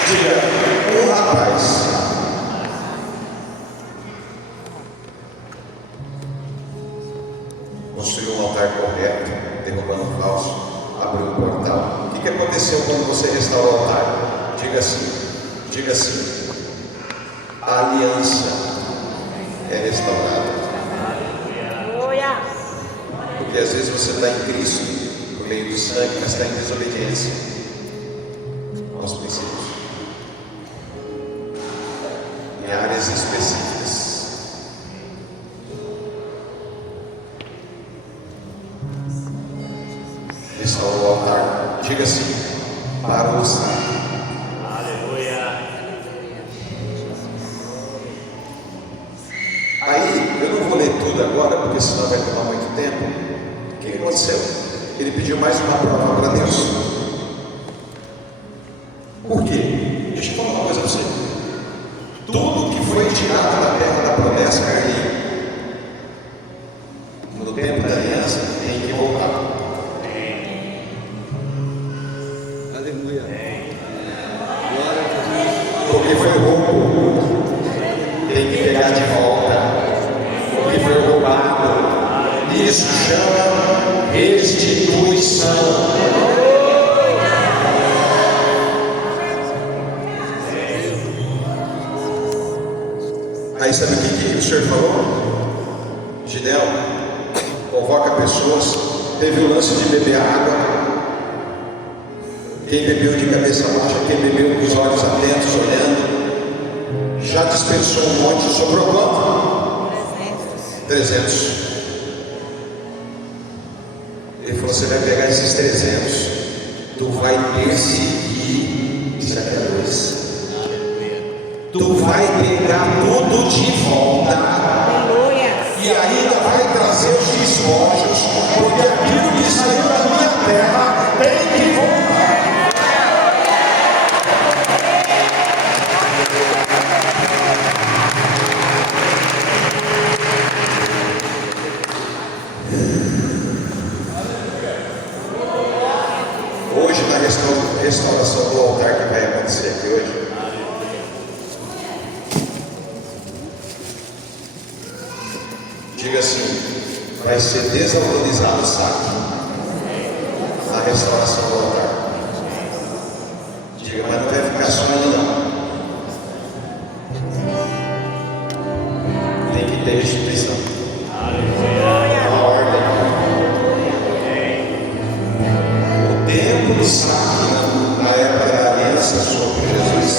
Diga: um rapaz construiu um altar correto, derrubando o falso, abriu um portal. O que aconteceu quando você restaurou o altar? Diga assim: a aliança é restaurada. Aleluia. Porque às vezes você está em Cristo por meio do sangue, mas está em desobediência aos princípios em áreas específicas. Restaurou o altar. Diga assim: para o sangue. Aí, eu não vou ler tudo agora, porque senão vai tomar muito tempo. O que aconteceu? Ele pediu mais uma prova para Deus. Por quê? Deixa eu falar uma coisa para você. Tudo que foi tirado da terra da promessa, Carlinhos, no tempo da aliança, tem que voltar. Aleluia. Glória a Deus. Porque foi roubo, tem que pegar de volta. Porque foi roubado. Isso chama restituição. Aí sabe o que o Senhor falou? Gideão, convoca pessoas. Teve o lance de beber água. Quem bebeu de cabeça baixa, quem bebeu com os olhos atentos, olhando. Já dispensou um monte, sobrou quanto? 300. Ele falou: você vai pegar esses 300, tu vai perseguir os saqueadores. Tu vai pegar tudo de volta. Aleluia. E ainda vai trazer os despojos, porque aquilo que saiu da minha terra tem que voltar. Hoje, na restauração do altar que vai acontecer aqui hoje, diga assim: vai ser desautorizado o saque na restauração do altar. Diga: mas não vai ficar só ali não. Tem que ter restituição. Uma ordem. O tempo do saque na época da aliança sobre Jesus.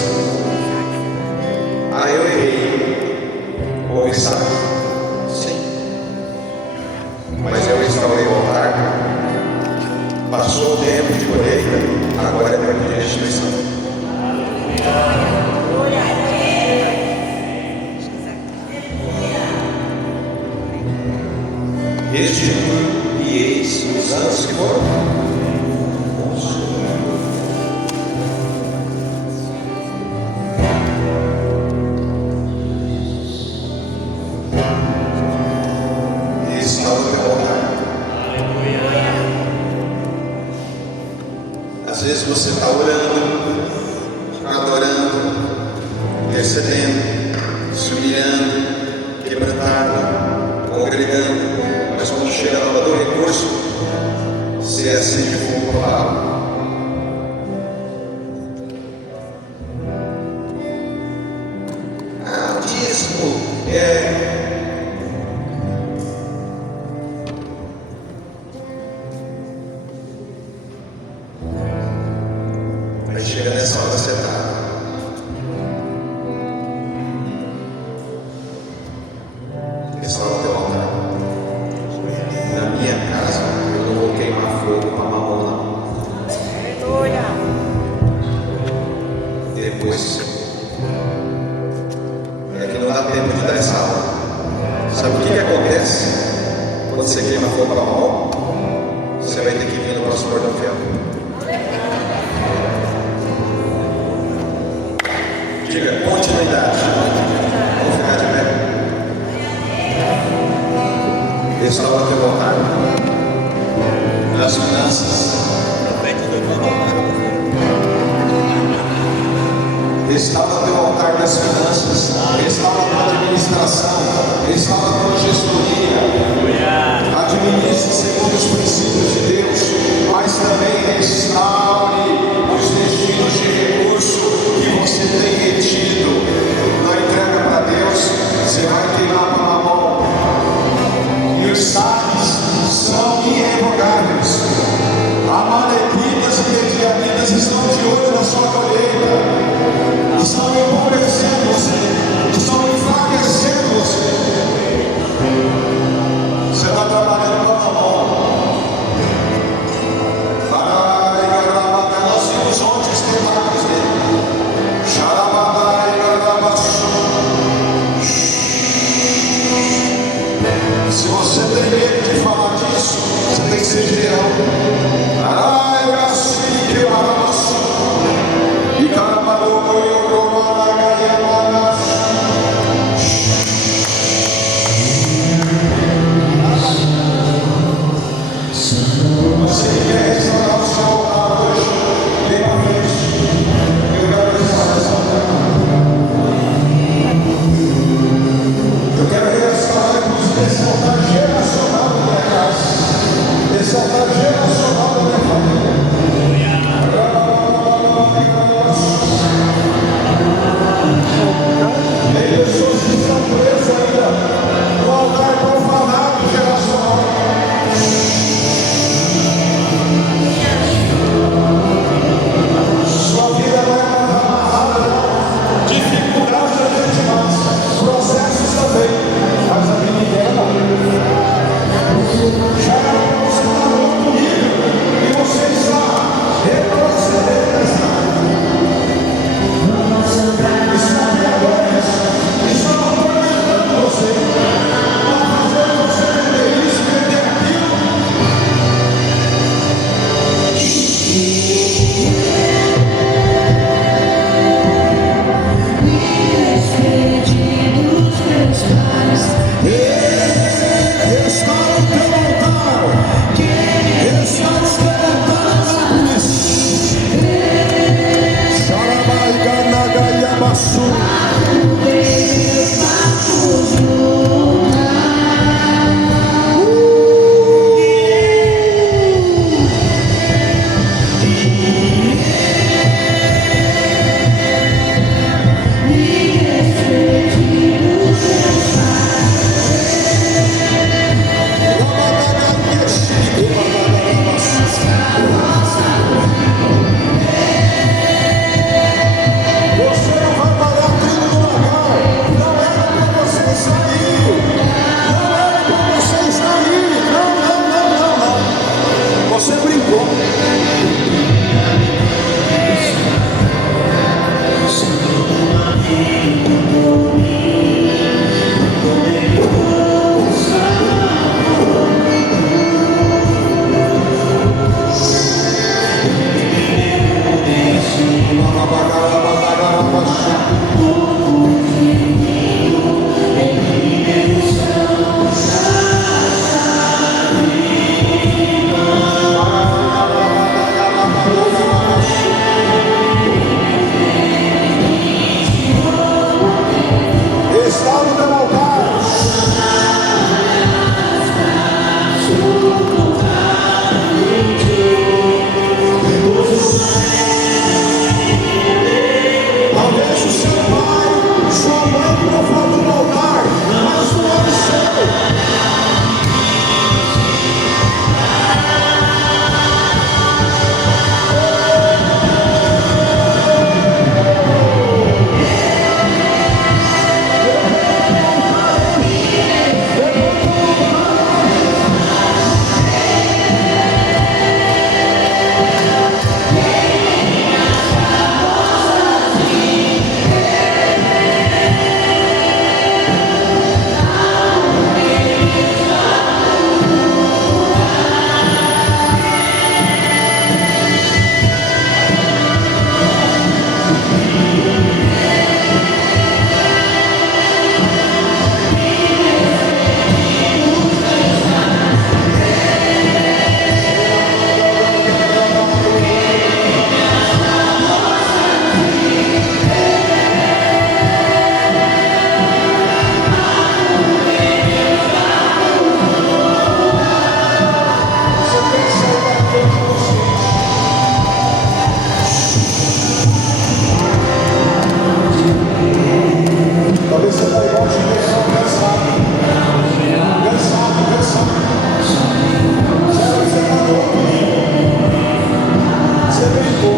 Ah, eu errei. Houve saque. Mas eu restaurei o altar. Passou o tempo de colheita, agora é tempo de restituição. intercedendo, se humilhando, quebrantado, congregando, mas quando chega na hora do recurso, se acende fogo para a água. O dízimo aí chega nessa hora acertada. Restaura o teu altar. Na minha casa, eu não vou queimar fogo para mamona. Aleluia. E depois, é que não dá tempo de dar essa aula. Sabe o que acontece quando você queima fogo para mamona? Você vai ter que vir no próximo cordão-ferro. Diga, continuidade. Vamos ficar de pé. Restaura teu altar nas finanças. Restaura teu altar das finanças. Restaura a tua administração. Restaura a tua gestoria. Administre segundo os princípios de Deus, mas também restaure os destinos de recurso que você tem retido. Não entrega para Deus, você vai queimar para a mão. E os saques são irrevogáveis. Amalequitas e medianitas estão de olho na sua colheita. Estão empobrecendo você. Estão enfraquecendo você. Você está trabalhando com a mão. Nós vimos ontem os tentáculos dele. Se você tem medo de falar disso, você tem que ser fiel. E você que quer restaurar o seu altar hoje, vem pra frente. Eu quero restaurar esse altar. Eu quero restaurar, inclusive, esse altar geracional da minha casa. Esse altar geracional da minha família. Tem pessoas que estão presas ainda no altar profanado geracional. Sua vida não é mais amarrada, não. Dificuldades a gente mais, processos também, mas a vida inteira já era para você estar no outro nível e você está retrocedendo nessa está agora, está atormentando você, está fazendo você perder isso, perder aquilo. Restaura o teu altar. Restaura o teu altar na cruz. Xarabai, Ganagai, Abassu. Sua mãe que não faltou no altar, mas o nome seu. Talvez você está igual de pessoa cansado. Você está no outro nível. Você brincou.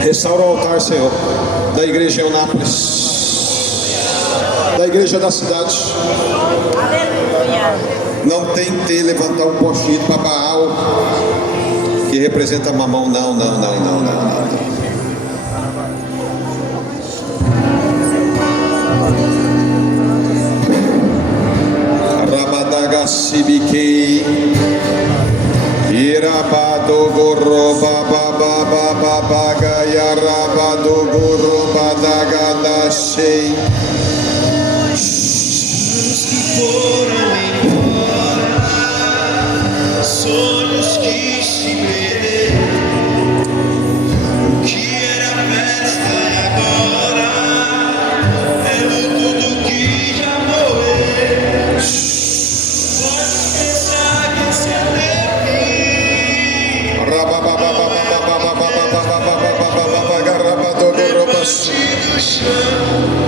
Restaura o altar, Senhor, da igreja em Eunápolis, da igreja da cidade. Aleluia. Não tente levantar um poste para Baal, que representa Mamão. Não. Rabadagasibikei, Irabado Goro Baba Yarabado Goro Badagadashei. Sonhos que foram embora, sonhos que se perderam, o que era festa e agora é luto do que já morreu. Pode pensar que esse é meu fim, do chão.